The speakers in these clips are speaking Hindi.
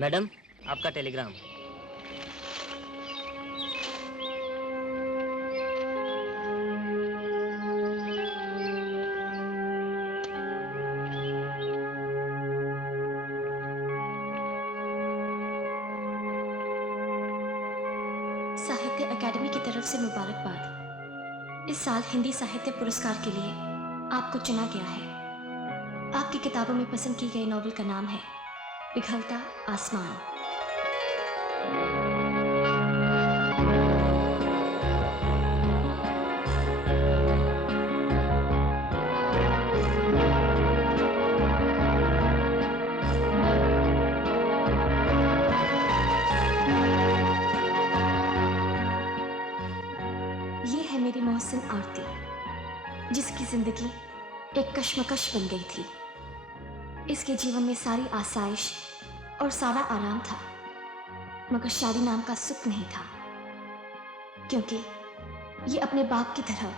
मैडम, आपका टेलीग्राम। साहित्य अकादमी की तरफ से मुबारकबाद। इस साल हिंदी साहित्य पुरस्कार के लिए आपको चुना गया है। आपकी किताबों में पसंद की गई नॉवेल का नाम है पिघलता आसमान। ये है मेरी मोहसिन आरती, जिसकी जिंदगी एक कश्मकश बन गई थी। इसके जीवन में सारी आसाइश और सारा आराम था, मगर शादी नाम का सुख नहीं था, क्योंकि ये अपने बाप की तरह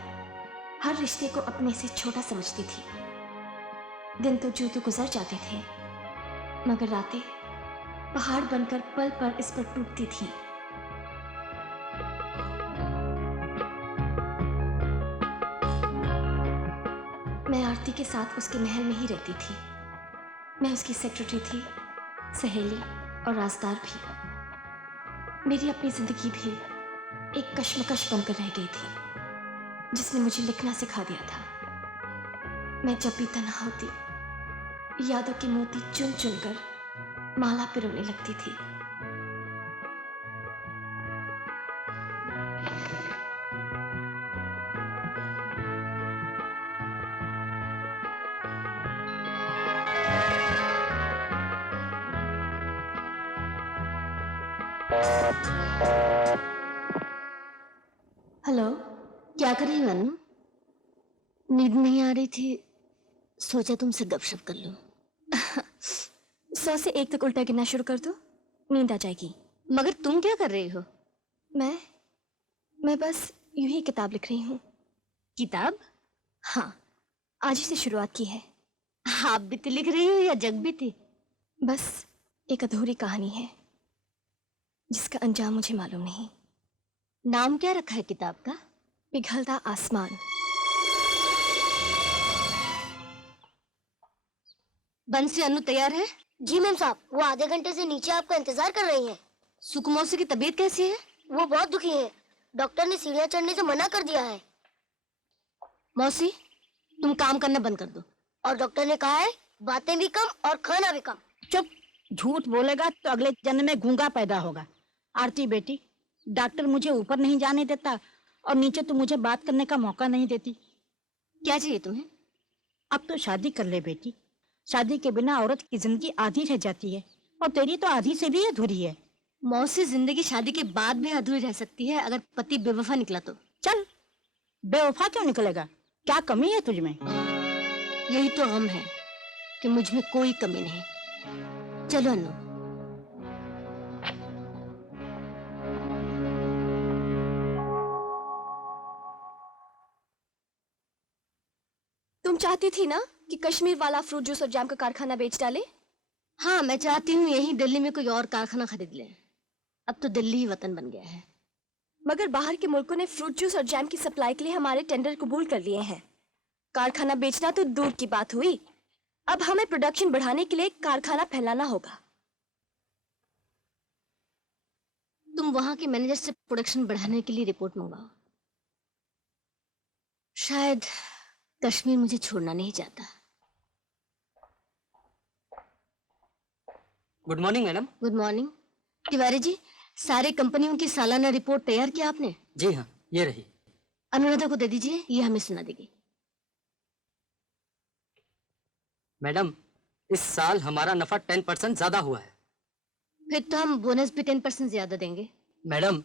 हर रिश्ते को अपने से छोटा समझती थी। दिन तो यूं तो गुजर जाते थे, मगर रातें पहाड़ बनकर पल पल इस पर टूटती थीं। मैं आरती के साथ उसके महल में ही रहती थी। मैं उसकी सेक्रेटरी थी, सहेली और राजदार भी। मेरी अपनी जिंदगी भी एक कश्मकश बनकर रह गई थी, जिसने मुझे लिखना सिखा दिया था। मैं जब भी तन्हा होती, यादों की मोती चुन चुन कर माला पिरोने लगती थी। हेलो, क्या कर रही हो अनु? नींद नहीं आ रही थी, सोचा तुमसे गपशप कर लूं। 100 से 1 तक उल्टा गिनना शुरू कर दो, नींद आ जाएगी। मगर तुम क्या कर रही हो? मैं बस यूं ही किताब लिख रही हूँ। किताब? हाँ, आज ही से शुरुआत की है। आप भी तो लिख रही हो या जग भी थी? बस एक अधूरी कहानी है, जिसका अंजाम मुझे मालूम नहीं। नाम क्या रखा है किताब का? पिघलता आसमान। बंसी, अनु तैयार है? जी मैम साहब, वो आधे घंटे से नीचे आपका इंतजार कर रही हैं। सुकुमौसी की तबीयत कैसी है? वो बहुत दुखी है, डॉक्टर ने सीढ़ियाँ चढ़ने से मना कर दिया है। मौसी, तुम काम करना बंद कर दो। और डॉक्टर ने कहा है बातें भी कम और खाना भी कम। चुप, झूठ बोलेगा तो अगले जन्म में गूंगा पैदा होगा। आरती बेटी, डॉक्टर मुझे ऊपर नहीं जाने देता और नीचे तो मुझे बात करने का मौका नहीं देती। क्या चाहिए तुम्हें? अब तो शादी कर ले बेटी। शादी के बिना औरत की जिंदगी आधी रह जाती है, और तेरी तो आधी से भी अधूरी है। मौसी, जिंदगी शादी के बाद भी अधूरी रह सकती है अगर पति बेवफा निकला तो। चल, बेवफा क्यों निकलेगा? क्या कमी है तुझमें? यही तो गम है कि मुझ में कोई कमी नहीं। चलो अनु। तुम चाहती थी ना कि कश्मीर वाला फ्रूट जूस और जैम का कारखाना बेच डाले? हाँ, मैं चाहती हूँ यही दिल्ली में कोई और कारखाना खरीद ले। अब तो दिल्ली ही वतन बन गया है। मगर बाहर के मुल्कों ने फ्रूट जूस और जैम की सप्लाई के लिए हमारे टेंडर कबूल कर लिए हैं। कारखाना बेचना तो दूर की बात हुई, अब हमें प्रोडक्शन बढ़ाने के लिए कारखाना फैलाना होगा। तुम वहां के मैनेजर से प्रोडक्शन बढ़ाने के लिए रिपोर्ट मंगवाओ। शायद कश्मीर मुझे छोड़ना नहीं चाहता। Good morning madam. Good morning. Tiwari ji, सारे कंपनियों की सालाना रिपोर्ट तैयार किया आपने? जी हाँ, ये रही। अनुराधा को दे दीजिए, ये हमें सुना देगी। मैडम, इस साल हमारा नफा 10% ज्यादा हुआ है। फिर तो हम बोनस भी 10% ज्यादा देंगे। मैडम,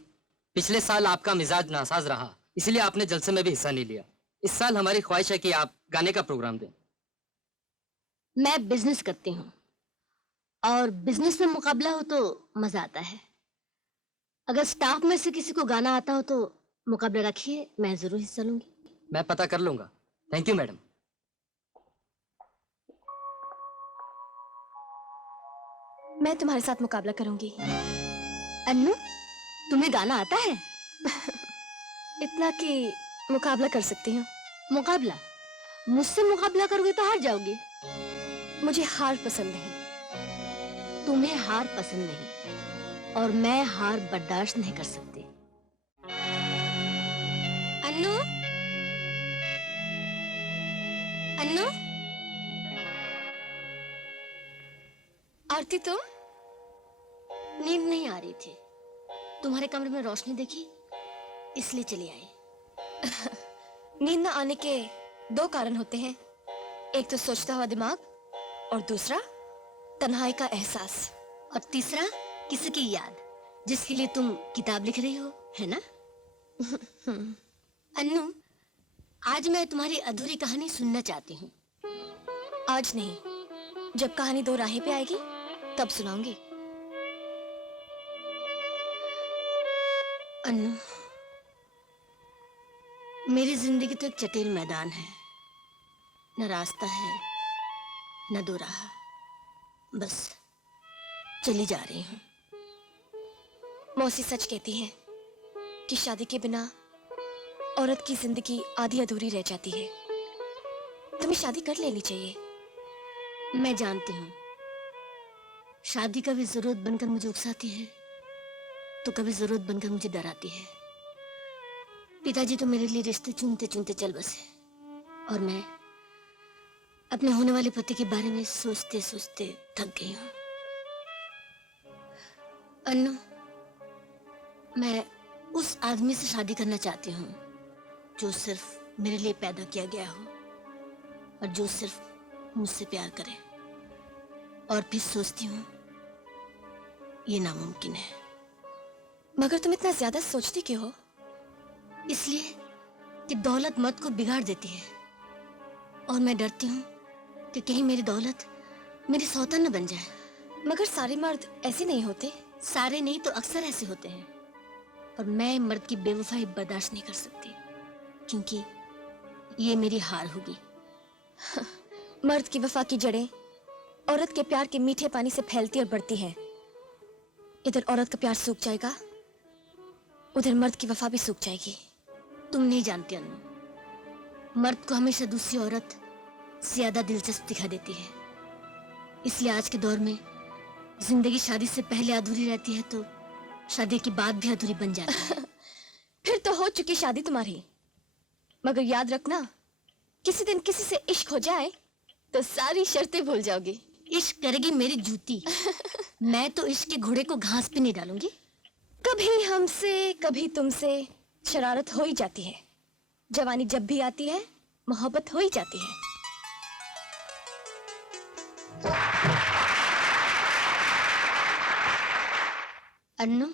पिछले साल आपका मिजाज नासाज रहा, इसलिए आपने जलसे में भी हिस्सा नहीं लिया। इस साल हमारी ख्वाहिश है कि आप गाने का प्रोग्राम दें। मैं बिजनेस करती हूँ, और बिजनेस में मुकाबला हो तो मजा आता है। अगर स्टाफ में से किसी को गाना आता हो तो मुकाबला रखिए, मैं जरूर हिस्सा लूंगी। मैं पता कर लूंगा। Thank you madam. मैं तुम्हारे साथ मुकाबला करूंगी। अन्नू, तुम्हें गाना आता है? इतना कि मुकाबला कर सकती हूँ। मुकाबला? मुझसे मुकाबला करोगे तो हार जाओगे। मुझे हार पसंद नहीं। तुम्हें हार पसंद नहीं और मैं हार बर्दाश्त नहीं कर सकती। अन्नू, अन्नू, आरती तुम? नींद नहीं आ रही थी, तुम्हारे कमरे में रोशनी देखी इसलिए चली आई। नींद न आने के दो कारण होते हैं, एक तो सोचता हुआ दिमाग और दूसरा तन्हाई का एहसास। और तीसरा किसी की याद जिसके लिए तुम किताब लिख रही हो, है ना? अन्नू, आज मैं तुम्हारी अधूरी कहानी सुनना चाहती हूँ। आज नहीं, जब कहानी दो राहें पे आएगी तब सुनाऊंगी। अन्नू, मेरी जिंदगी तो एक चटेल मैदान है, न रास्ता है न दो राह, बस चली जा रही हूँ। मौसी सच कहती है कि शादी के बिना औरत की जिंदगी आधी अधूरी रह जाती है। तुम्हें शादी कर लेनी चाहिए। मैं जानती हूँ शादी कभी जरूरत बनकर मुझे उकसाती है तो कभी जरूरत बनकर मुझे डराती है। पिताजी तो मेरे लिए रिश्ते चुनते चुनते चल बसे और मैं अपने होने वाले पति के बारे में सोचते सोचते थक गई हूँ। अन्नू, मैं उस आदमी से शादी करना चाहती हूँ जो सिर्फ मेरे लिए पैदा किया गया हो और जो सिर्फ मुझसे प्यार करे। और फिर सोचती हूँ ये नामुमकिन है। मगर तुम इतना ज्यादा सोचती क्यों हो? इसलिए कि दौलत मर्द को बिगाड़ देती है और मैं डरती हूँ कि कहीं मेरी दौलत मेरी सौतन न बन जाए। मगर सारे मर्द ऐसे नहीं होते। सारे नहीं तो अक्सर ऐसे होते हैं और मैं मर्द की बेवफाई बर्दाश्त नहीं कर सकती क्योंकि ये मेरी हार होगी। मर्द की वफा की जड़ें औरत के प्यार के मीठे पानी से फैलती और बढ़ती हैं। इधर औरत का प्यार सूख जाएगा, उधर मर्द की वफा भी सूख जाएगी। तुम नहीं जानती अन्नू, मर्द को हमेशा दूसरी औरत ज्यादा दिलचस्प दिखा देती है। इसलिए आज के दौर में जिंदगी शादी से पहले अधूरी रहती है तो शादी के बाद भी अधूरी बन जाती है। फिर तो हो चुकी शादी तुम्हारी। मगर याद रखना, किसी दिन किसी से इश्क हो जाए तो सारी शर्तें भूल जाओगी। इश्क करेगी मेरी जूती। मैं तो इश्क के घोड़े को घास पे नहीं डालूंगी। कभी हमसे कभी तुमसे शरारत हो ही जाती है। जवानी जब भी आती है मोहब्बत हो ही जाती है। अन्नू,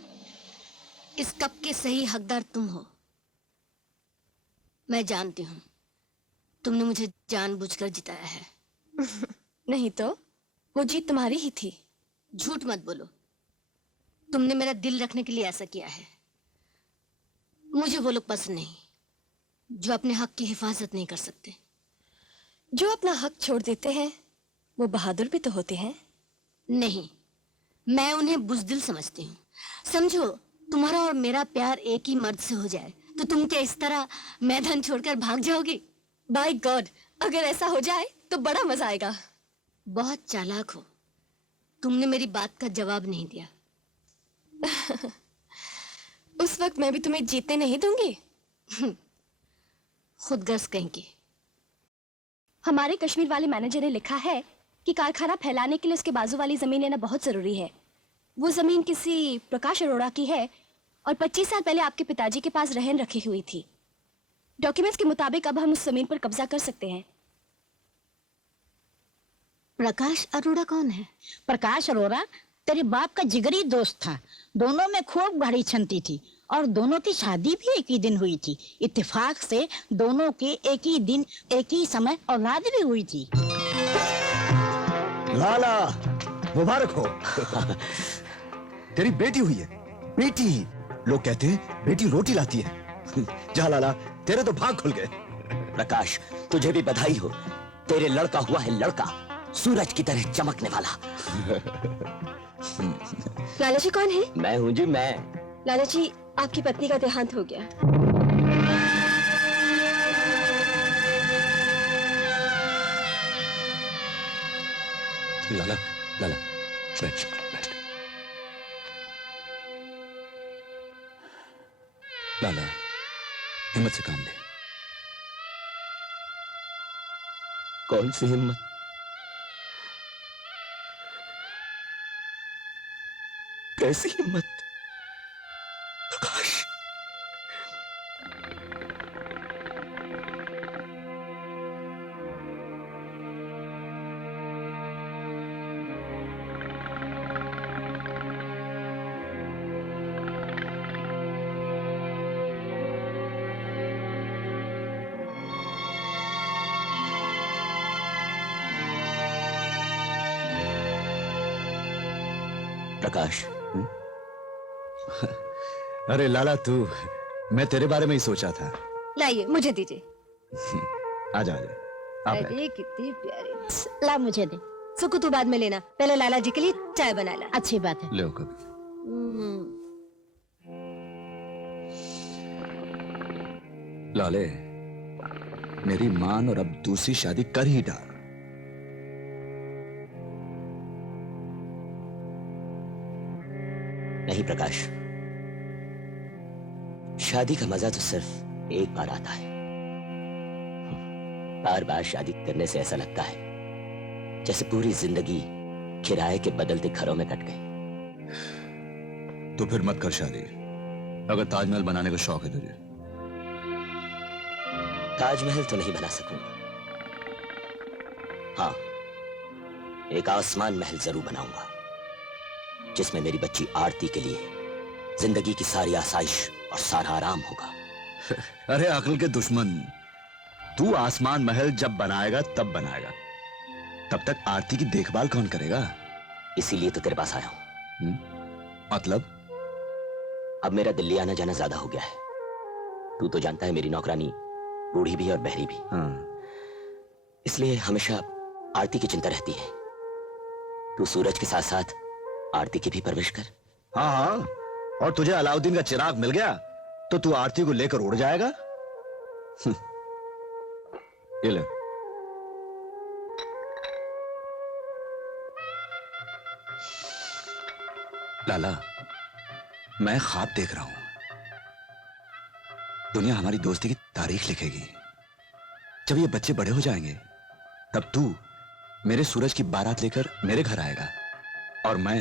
इस कप के सही हकदार तुम हो। मैं जानती हूँ तुमने मुझे जानबूझकर जिताया है। नहीं तो वो जीत तुम्हारी ही थी। झूठ मत बोलो, तुमने मेरा दिल रखने के लिए ऐसा किया है। मुझे वो लोग पसंद नहीं जो अपने हक की हिफाजत नहीं कर सकते। जो अपना हक छोड़ देते हैं वो बहादुर भी तो होते हैं। नहीं, मैं उन्हें बुज़दिल समझती हूँ। समझो, तुम्हारा और मेरा प्यार एक ही मर्द से हो जाए तो तुम क्या इस तरह मैदान छोड़कर भाग जाओगी? बाय गॉड, अगर ऐसा हो जाए तो बड़ा मजा आएगा। बहुत चालाक हो, तुमने मेरी बात का जवाब नहीं दिया। उस वक्त मैं भी तुम्हें जीतने नहीं दूंगी। खुद गर्ज कहेंगी। हमारे कश्मीर वाले मैनेजर ने लिखा है कि कारखाना फैलाने के लिए उसके बाजू वाली जमीन लेना बहुत जरूरी है। वो जमीन किसी प्रकाश अरोड़ा की है और 25 साल पहले आपके पिताजी के पास रहन रखी हुई थी। डॉक्यूमेंट्स के मुताबिक अब हम उस जमीन पर कब्जा कर सकते हैं। प्रकाश अरोड़ा कौन है? प्रकाश अरोड़ा तेरे बाप का जिगरी दोस्त था। दोनों में खूब गाड़ी छनती थी और दोनों की शादी भी एक ही दिन हुई थी। इत्तेफाक से दोनों के एक ही दिन एक ही समय औलाद भी हुई थी। लाला मुबारक हो। तेरी बेटी हुई है। बेटी, लोग कहते हैं बेटी रोटी लाती है। जा लाला, तेरे तो भाग खुल गए। प्रकाश, तुझे भी बधाई हो। तेरे लड़का हुआ है लड़का, सूरज की तरह चमकने वाला। लाला जी कौन है? मैं हूँ जी, मैं। लाला जी, आपकी पत्नी का देहांत हो गया। लाला, लाला, बैठ, बैठ। लाला, हिम्मत से काम ले। कौन सी हिम्मत? कैसी हिम्मत? प्रकाश, प्रकाश। अरे लाला, तू, मैं तेरे बारे में ही सोचा था। लाइए, मुझे दीजिए। आजा, आजा। आप बैठ। अरे कितनी प्यारी। ला मुझे दे। सुकु तू बाद में लेना, पहले लाला जी के लिए चाय बना ला। अच्छी बात है। ले कभी। लाले, मेरी मान और अब दूसरी शादी कर ही डाल। नहीं प्रकाश, शादी का मजा तो सिर्फ एक बार आता है। बार बार शादी करने से ऐसा लगता है जैसे पूरी जिंदगी किराए के बदलते घरों में कट गई। तो फिर मत कर शादी, अगर ताजमहल बनाने का शौक है तुझे। ताजमहल तो नहीं बना सकूंगा, हाँ एक आसमान महल जरूर बनाऊंगा जिसमें मेरी बच्ची आरती के लिए जिंदगी की सारी आसाइश और सारा आराम होगा। अरे अक्ल के दुश्मन, तू आसमान महल जब बनाएगा तब बनाएगा, तब तक आरती की देखभाल कौन करेगा? इसीलिए तो तेरे पास आया हूं। मतलब? अब मेरा दिल्ली आना जाना ज्यादा हो गया है। तू तो जानता है मेरी नौकरानी बूढ़ी भी और बहरी भी। हाँ। इसलिए हमेशा आरती की चिंता रहती है। तू सूरज के साथ साथ आरती की भी परवरिश कर। हाँ हाँ, और तुझे अलाउद्दीन का चिराग मिल गया तो तू आरती को लेकर उड़ जाएगा। ये ले। लाला, मैं ख्वाब देख रहा हूं, दुनिया हमारी दोस्ती की तारीख लिखेगी। जब ये बच्चे बड़े हो जाएंगे तब तू मेरे सूरज की बारात लेकर मेरे घर आएगा और मैं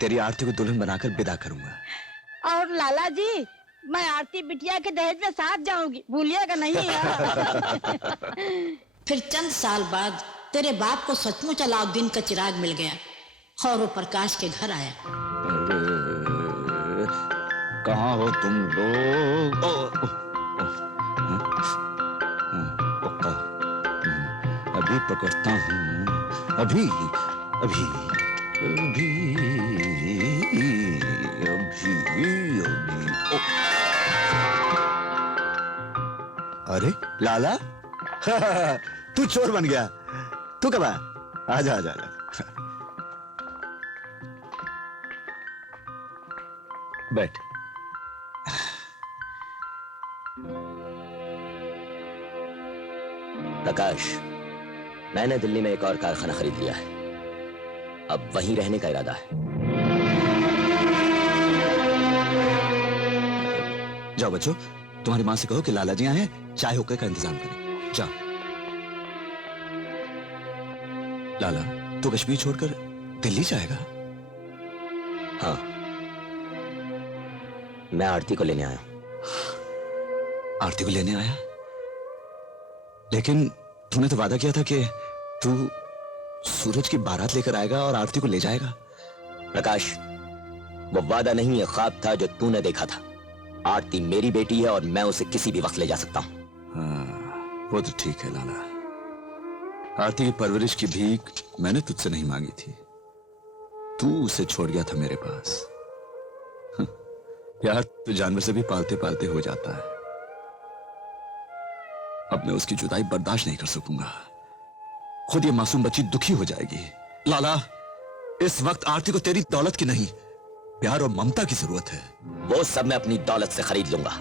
तेरी आरती को दुल्हन बनाकर विदा करूंगा। और लाला जी, मैं आरती बिटिया के दहेज में साथ जाऊंगी, भूलिएगा नहीं। फिर चंद साल बाद तेरे बाप को सचमुच अलाउद्दीन का चिराग मिल गया और वो प्रकाश के घर आया। कहाँ हो तुम लोग? अभी पकड़ता हूँ, अभी अभी अभी अभी अभी। अरे लाला, तू चोर बन गया। तू कब आया? आजा आजा आजा। बैठ। प्रकाश, मैंने दिल्ली में एक और कारखाना खरीद लिया है, अब वहीं रहने का इरादा है। जाओ बच्चों, तुम्हारी माँ से कहो कि लाला जी आए हैं, चाय होकर का इंतजाम करें। जाओ। लाला, तू कश्मीर छोड़कर दिल्ली जाएगा? हाँ, मैं आरती को लेने आया। आरती को लेने आया? लेकिन तूने तो वादा किया था कि तू सूरज की बारात लेकर आएगा और आरती को ले जाएगा। प्रकाश, वो वादा नहीं है, ख्वाब था जो तूने देखा था। आरती मेरी बेटी है और मैं उसे किसी भी वक्त ले जा सकता हूं। हाँ, वो तो ठीक है लाला। आरती की परवरिश की भीख मैंने तुझसे नहीं मांगी थी, तू उसे छोड़ गया था मेरे पास। यार, तो जानवर से भी पालते पालते हो जाता है। अब मैं उसकी जुदाई बर्दाश्त नहीं कर सकूंगा। खुद ये मासूम बच्ची दुखी हो जाएगी। लाला, इस वक्त आरती को तेरी दौलत की नहीं, प्यार और ममता की जरूरत है। वो सब मैं अपनी दौलत से खरीद लूंगा।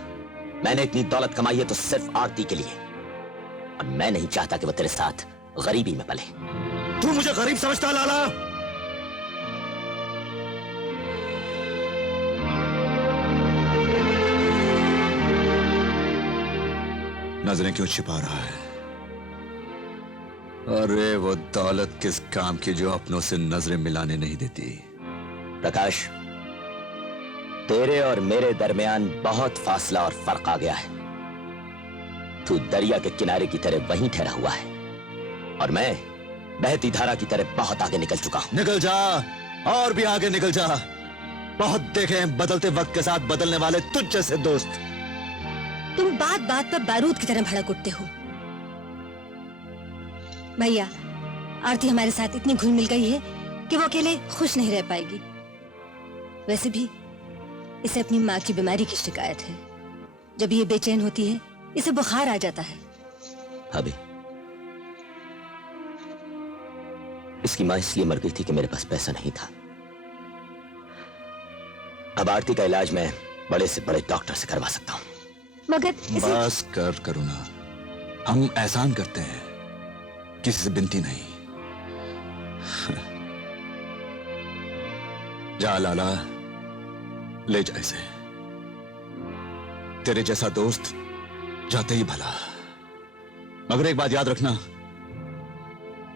मैंने इतनी दौलत कमाई है तो सिर्फ आरती के लिए, और मैं नहीं चाहता कि वो तेरे साथ गरीबी में पले। तू मुझे गरीब समझता है लाला? नजरें क्यों छिपा रहा है? अरे वो दौलत किस काम की जो अपनों से नजरें मिलाने नहीं देती। प्रकाश, तेरे और मेरे दरमियान बहुत फासला और फर्क आ गया है। तू दरिया के किनारे की तरह वहीं ठहरा हुआ है, और मैं बहती धारा की तरह बहुत आगे निकल चुका हूं। निकल जा, और भी आगे निकल जा। बहुत देखे हैं बदलते वक्त के साथ बदलने वाले तुझ जैसे दोस्त। तुम बात बात पर बारूद की तरह भड़क उठते हो। भैया, आरती हमारे साथ इतनी घुल मिल गई है कि वो अकेले खुश नहीं रह पाएगी। वैसे भी इसे अपनी माँ की बीमारी की शिकायत है। जब ये बेचैन होती है, इसे बुखार आ जाता है। अभी इसकी माँ इसलिए मर गई थी कि मेरे पास पैसा नहीं था। अब आरती का इलाज मैं बड़े से बड़े डॉक्टर से करवा सकता हूँ। मगर बस कर करुणा, हम एहसान करते हैं, किसी से बिनती नहीं। जा लाला, ले जा इसे। तेरे जैसा दोस्त जाते ही भला। मगर एक बात याद रखना,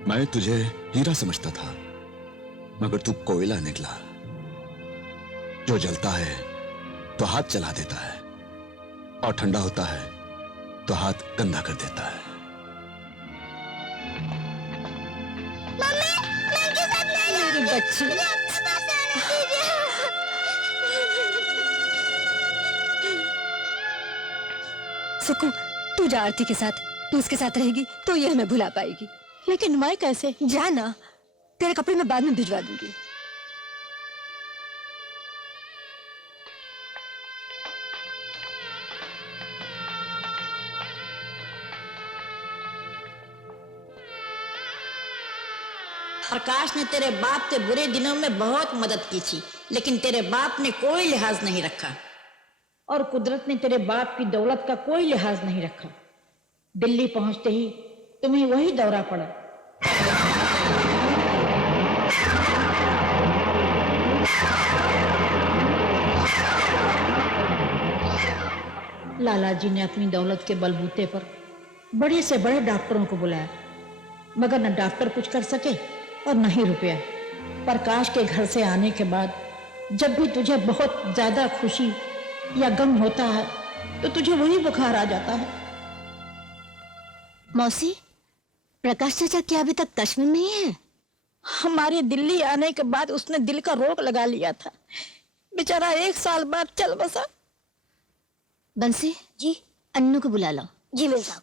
मैं तुझे हीरा समझता था, मगर तू कोयला निकला। जो जलता है तो हाथ जला देता है, और ठंडा होता है तो हाथ गंदा कर देता है। मेरी बच्ची, सुकू, तू जा आरती के साथ। तू उसके साथ रहेगी तो ये हमें भुला पाएगी। लेकिन मैं कैसे? जा ना, तेरे कपड़े मैं बाद में भिजवा दूंगी। प्रकाश ने तेरे बाप के बुरे दिनों में बहुत मदद की थी, लेकिन तेरे बाप ने कोई लिहाज नहीं रखा, और कुदरत ने तेरे बाप की दौलत का कोई लिहाज नहीं रखा। दिल्ली पहुंचते ही तुम्हें वही दौरा पड़ा। लाला जी ने अपनी दौलत के बलबूते पर बड़े से बड़े डॉक्टरों को बुलाया, मगर न डॉक्टर कुछ कर सके और न ही रुपया। प्रकाश के घर से आने के बाद जब भी तुझे बहुत ज्यादा खुशी या गम होता है तो तुझे वही बुखार आ जाता है। मौसी, प्रकाश चाचा क्या अभी तक कश्मीर में ही है? हमारे दिल्ली आने के बाद उसने दिल का रोग लगा लिया था। बेचारा 1 साल बाद चल बसा। बंसी जी, अन्नू को बुला लो। जी मेम साहब।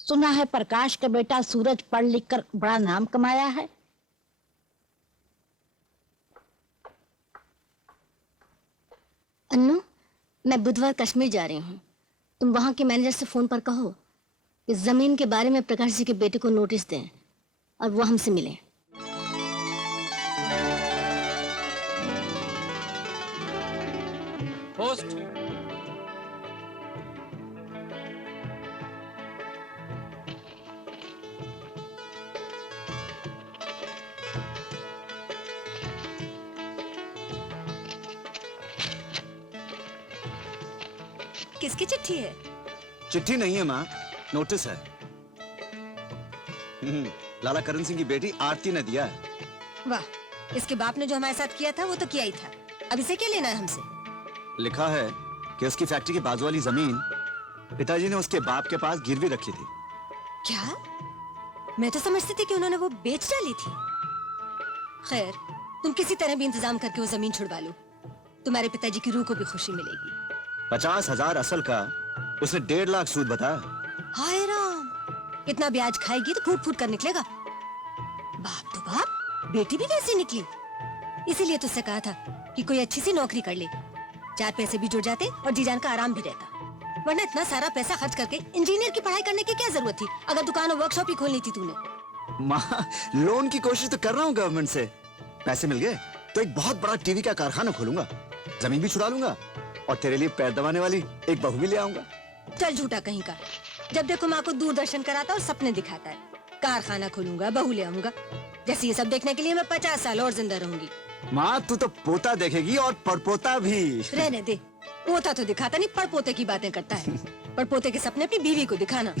सुना है प्रकाश का बेटा सूरज पढ़ लिख कर बड़ा नाम कमाया है। अन्नू, मैं बुधवार कश्मीर जा रही हूँ। तुम वहां के मैनेजर से फोन पर कहो कि जमीन के बारे में प्रकाश जी के बेटे को नोटिस दें और वो हमसे मिलें। पोस्ट। किसकी चिट्ठी है? चिट्ठी नहीं है माँ, नोटिस है। लाला करण सिंह की बेटी आरती ने दिया है। वाह, इसके बाप ने जो हमारे साथ किया था वो तो किया ही था। अब इसे क्या लेना है हमसे? लिखा है कि उसकी फैक्ट्री की बाजू वाली जमीन पिताजी ने उसके बाप के पास गिरवी रखी थी। क्या? मैं तो समझती थी कि उन्होंने वो बेच डाली थी। खैर, तुम किसी तरह भी इंतजाम करके वो जमीन छुड़वा लो। तुम्हारे पिताजी की रूह को भी खुशी मिलेगी। 50,000 असल का उसने 1.5 लाख सूद बताया। हाय राम, इतना ब्याज खाएगी तो फूट फूट कर निकलेगा। बाप तो बाप, बेटी भी वैसी निकली। इसीलिए तुझसे कहा था कि कोई अच्छी सी नौकरी कर ले, 4 पैसे भी जुड़ जाते और जी जान का आराम भी रहता। वरना इतना सारा पैसा खर्च करके इंजीनियर की पढ़ाई करने की क्या जरूरत थी, अगर दुकान और वर्कशॉप ही खोलनी थी तूने। माँ, लोन की कोशिश तो कर रहा हूँ गवर्नमेंट से। पैसे मिल गए तो एक बहुत बड़ा टीवी का कारखाना खोलूंगा, जमीन भी छुड़ा लूंगा और तेरे लिए पैर दबाने वाली एक बहू भी ले आऊंगा। चल झूठा कहीं का, जब देखो माँ को दूरदर्शन कराता और सपने दिखाता है। कारखाना खोलूंगा, बहू ले आऊंगा, जैसे ये सब देखने के लिए मैं 50 साल और जिंदा रहूंगी। माँ, तू तो पोता देखेगी और परपोता भी। रहने दे, पोता तो दिखाता नहीं, पड़पोते की बातें करता है। पड़पोते के सपने अपनी बीवी को दिखाना।